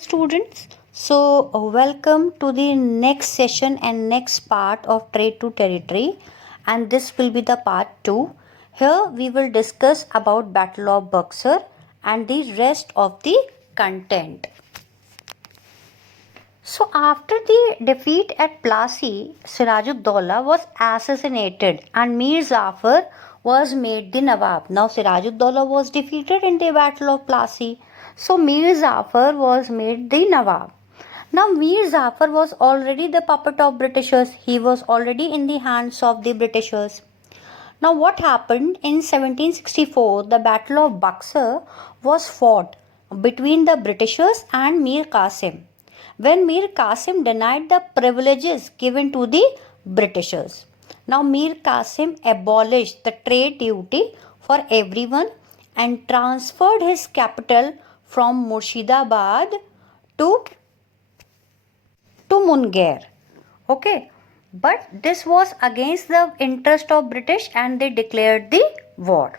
Students, welcome to the next session and next part of Trade to Territory, and this will be the part 2. Here we will discuss about Battle of Buxar and the rest of the content. So after the defeat at Plassey, Sirajuddaula was assassinated and Mir Zafar was made the Nawab. Now Sirajuddaula was defeated in the Battle of Plassey. So Mir Zafar was made the Nawab. Now Mir Zafar was already the puppet of Britishers. He was already in the hands of the Britishers. Now what happened in 1764? The Battle of Buxar was fought between the Britishers and Mir Qasim, when Mir Qasim denied the privileges given to the Britishers. Now Mir Qasim abolished the trade duty for everyone and transferred his capital from Murshidabad to Munger. Okay, but this was against the interest of British and they declared the war.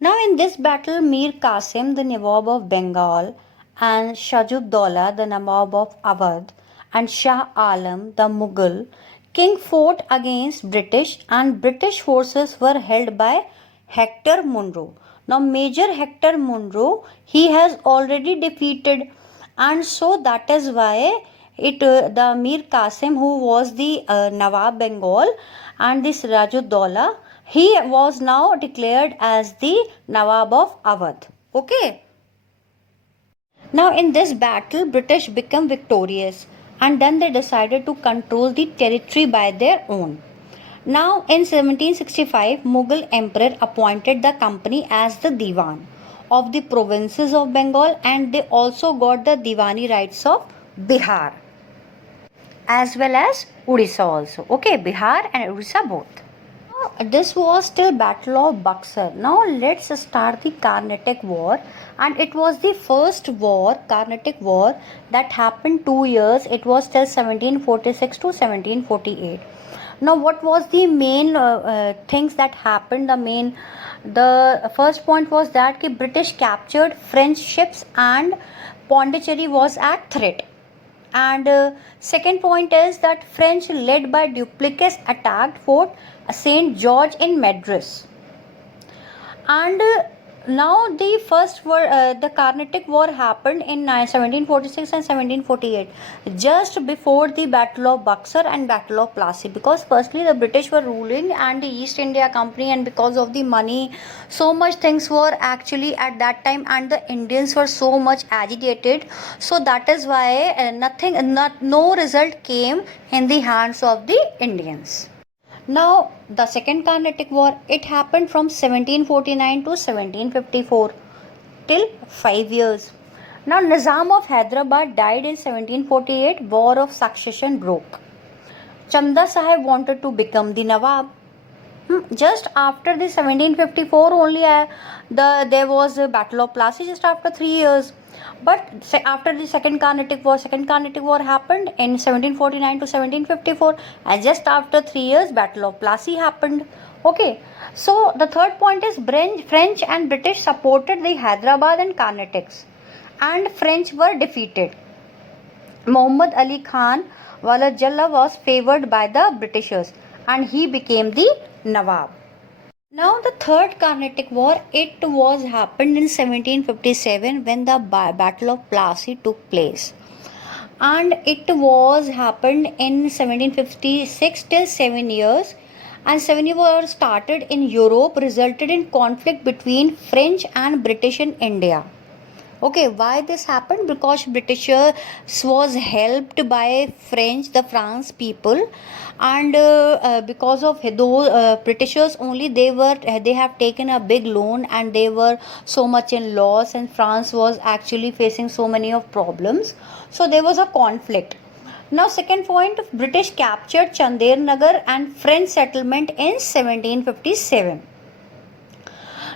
Now in this battle, Mir Qasim, the Nawab of Bengal, and Shajuddaula, the Nawab of Awadh, and Shah Alam, the Mughal king, fought against British, and British forces were held by Hector Munro. Now Major Hector Munro, he has already defeated, and so that is why the Mir Qasim, who was the Nawab Bengal, and this Sirajuddaula, he was now declared as the Nawab of Awadh. Okay. Now in this battle, British became victorious and then they decided to control the territory by their own. Now in 1765, Mughal Emperor appointed the company as the Diwan of the provinces of Bengal, and they also got the Diwani rights of Bihar as well as Odisha also. Okay, Bihar and Odisha both. This was still Battle of Buxar. Now let's start the Carnatic War, and it was the first war, Carnatic War, that happened 2 years. It was till 1746 to 1748. Now what was the main things that happened? The first point was that the British captured French ships and Pondicherry was at threat. And second point is that French led by Duplessis attacked Fort St. George in Madras. And now the the Carnatic War happened in 1746 and 1748, just before the Battle of Buxar and Battle of Plassey, because firstly the British were ruling and the East India Company, and because of the money, so much things were actually at that time, and the Indians were so much agitated. So that is why no result came in the hands of the Indians. Now, the Second Carnatic War, it happened from 1749 to 1754, till 5 years. Now, Nizam of Hyderabad died in 1748, War of Succession broke. Chanda Sahib wanted to become the Nawab. Just after the 1754 only, there was a Battle of Plassey just after 3 years. But after the Second Carnatic War happened in 1749 to 1754, and just after 3 years, Battle of Plassey happened. Okay, so the third point is French and British supported the Hyderabad and Carnatics, and French were defeated. Muhammad Ali Khan Walajalla was favored by the Britishers, and he became the Nawab. Now the Third Carnatic War, it was happened in 1757 when the Battle of Plassey took place, and it was happened in 1756 till 7 years, and 7 years started in Europe, resulted in conflict between French and British in India. Okay, why this happened? Because Britishers was helped by the France people, and because of those Britishers only, they have taken a big loan, and they were so much in loss, and France was actually facing so many of problems. So there was a conflict. Now, second point, British captured Chandler Nagar and French settlement in 1757.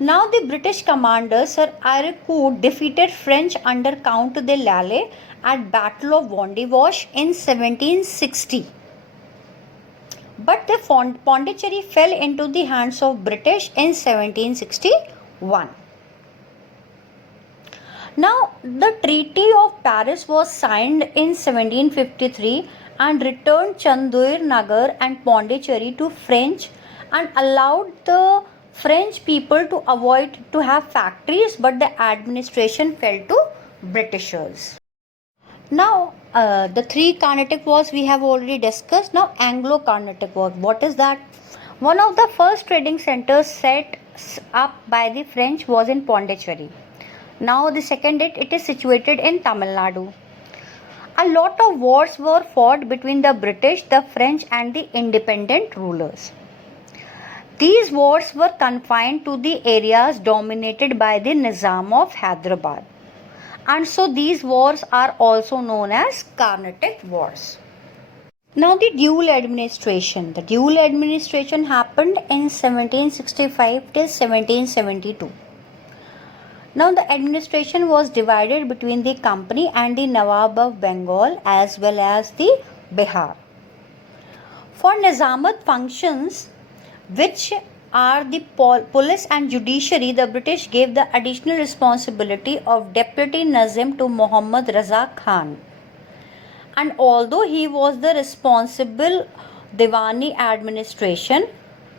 Now the British commander Sir Iroquois defeated French under Count de Lalle at Battle of Wandiwash in 1760. But the Pondicherry fell into the hands of British in 1761. Now, the Treaty of Paris was signed in 1753 and returned Chandur Nagar and Pondicherry to French and allowed the French people to avoid to have factories, but the administration fell to Britishers. Now, the three Carnatic wars we have already discussed. Now, Anglo-Carnatic War. What is that? One of the first trading centers set up by the French was in Pondicherry. Now, the second it is situated in Tamil Nadu. A lot of wars were fought between the British, the French, and the independent rulers. These wars were confined to the areas dominated by the Nizam of Hyderabad. And so these wars are also known as Carnatic Wars. Now the dual administration. The dual administration happened in 1765 till 1772. Now the administration was divided between the company and the Nawab of Bengal as well as the Bihar. For Nizamat functions, which are the police and judiciary, the British gave the additional responsibility of Deputy Nazim to Muhammad Raza Khan. And although he was the responsible Diwani administration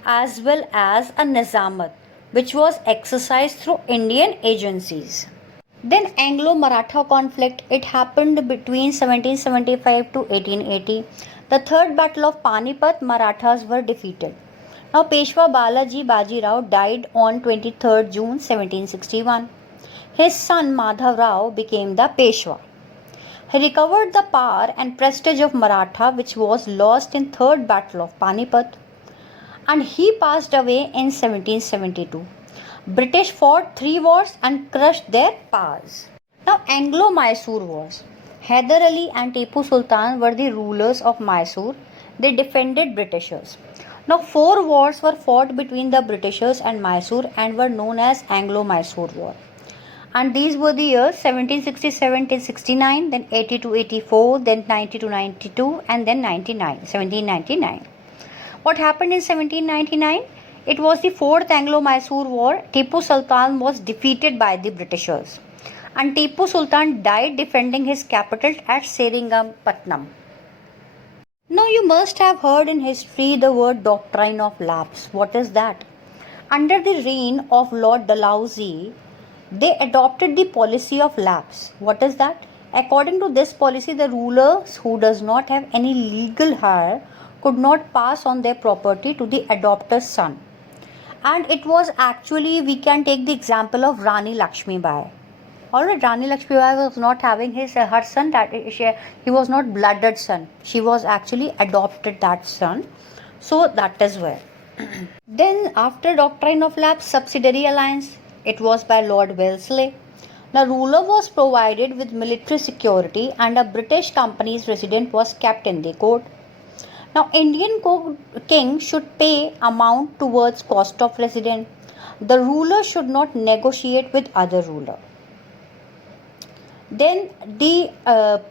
as well as a Nizamat, which was exercised through Indian agencies. Then Anglo-Maratha conflict, it happened between 1775 to 1880. The third battle of Panipat, Marathas were defeated. Now Peshwa Balaji Bajirao died on 23rd June 1761. His son Madhav Rao became the Peshwa. He recovered the power and prestige of Maratha, which was lost in third battle of Panipat, and he passed away in 1772. British fought 3 wars and crushed their powers. Now Anglo-Mysore Wars. Hyder Ali and Tipu Sultan were the rulers of Mysore. They defended Britishers. Now 4 wars were fought between the Britishers and Mysore and were known as Anglo-Mysore War. And these were the years 1767 till 69, then 80 to 84, then 90 to 92, and then 1799. What happened in 1799? It was the 4th Anglo-Mysore War. Tipu Sultan was defeated by the Britishers. And Tipu Sultan died defending his capital at Seringamapatnam. Now you must have heard in history the word doctrine of lapse. What is that? Under the reign of Lord Dalhousie, they adopted the policy of lapse. What is that? According to this policy, the rulers who does not have any legal heir could not pass on their property to the adopter's son. And it was actually, we can take the example of Rani Lakshmi Bai. Alright, Rani Lakshmi Bai was not having her son, he was not blooded son. She was actually adopted that son. So that is where. Then after doctrine of lapse, subsidiary alliance, it was by Lord Wellesley. The ruler was provided with military security and a British company's resident was kept in the court. Now Indian king should pay amount towards cost of residence. The ruler should not negotiate with other ruler. Then the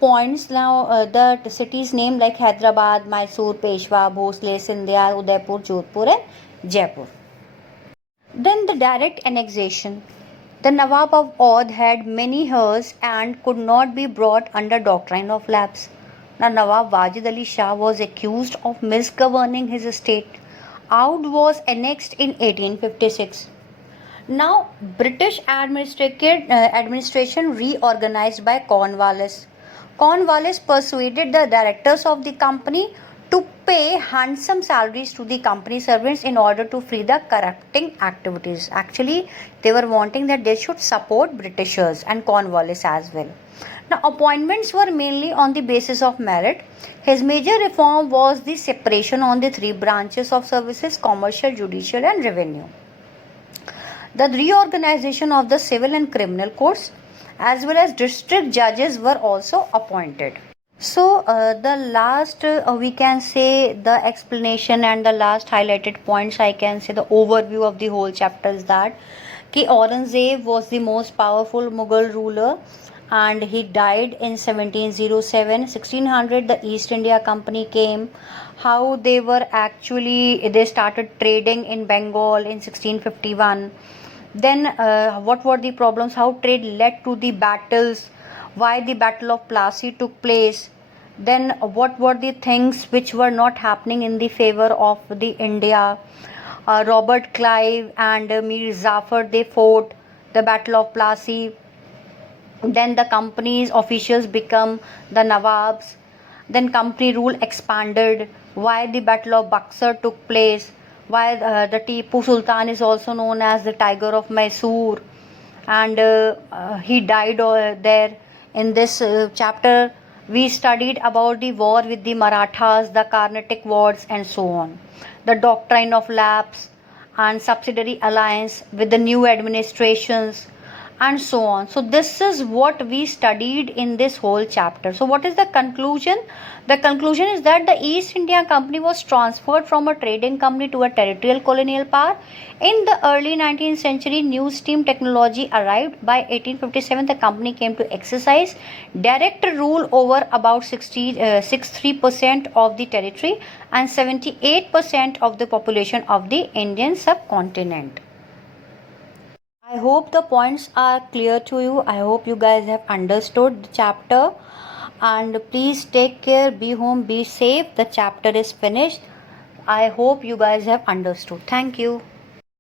points now, the cities named like Hyderabad, Mysore, Peshwa, Bhosle, Sindhya, Udaipur, Jodhpur and Jaipur. Then the direct annexation. The Nawab of Oudh had many heirs and could not be brought under doctrine of lapse. Now Nawab Wajid Ali Shah was accused of misgoverning his estate. Oudh was annexed in 1856. Now, British administration reorganized by Cornwallis. Cornwallis persuaded the directors of the company to pay handsome salaries to the company servants in order to free the corrupting activities. Actually, they were wanting that they should support Britishers and Cornwallis as well. Now, appointments were mainly on the basis of merit. His major reform was the separation on the 3 branches of services: commercial, judicial and revenue. The reorganization of the civil and criminal courts as well as district judges were also appointed. So the last we can say the explanation and the last highlighted points, I can say the overview of the whole chapter is that Aurangzeb was the most powerful Mughal ruler and he died in 1707. 1600 the East India Company came. How they started trading in Bengal in 1651. Then what were the problems, how trade led to the battles, why the battle of Plassey took place, then what were the things which were not happening in the favor of the India. Robert Clive and Mir Zafar, they fought the battle of Plassey. Then the company's officials become the Nawabs. Then company rule expanded. Why the battle of Buxar took place. Why the Tipu Sultan is also known as the Tiger of Mysore. And he died there. In this chapter, we studied about the war with the Marathas, the Carnatic wars, and so on. The doctrine of lapse and subsidiary alliance with the new administrations, and so on. So this is what we studied in this whole chapter. So what is the conclusion? The conclusion is that the East India Company was transferred from a trading company to a territorial colonial power. In the early 19th century, new steam technology arrived. By 1857, the company came to exercise direct rule over about 63% of the territory and 78% of the population of the Indian subcontinent. I hope the points are clear to you. I hope you guys have understood the chapter. And please take care, be home, be safe. The chapter is finished. I hope you guys have understood. Thank you.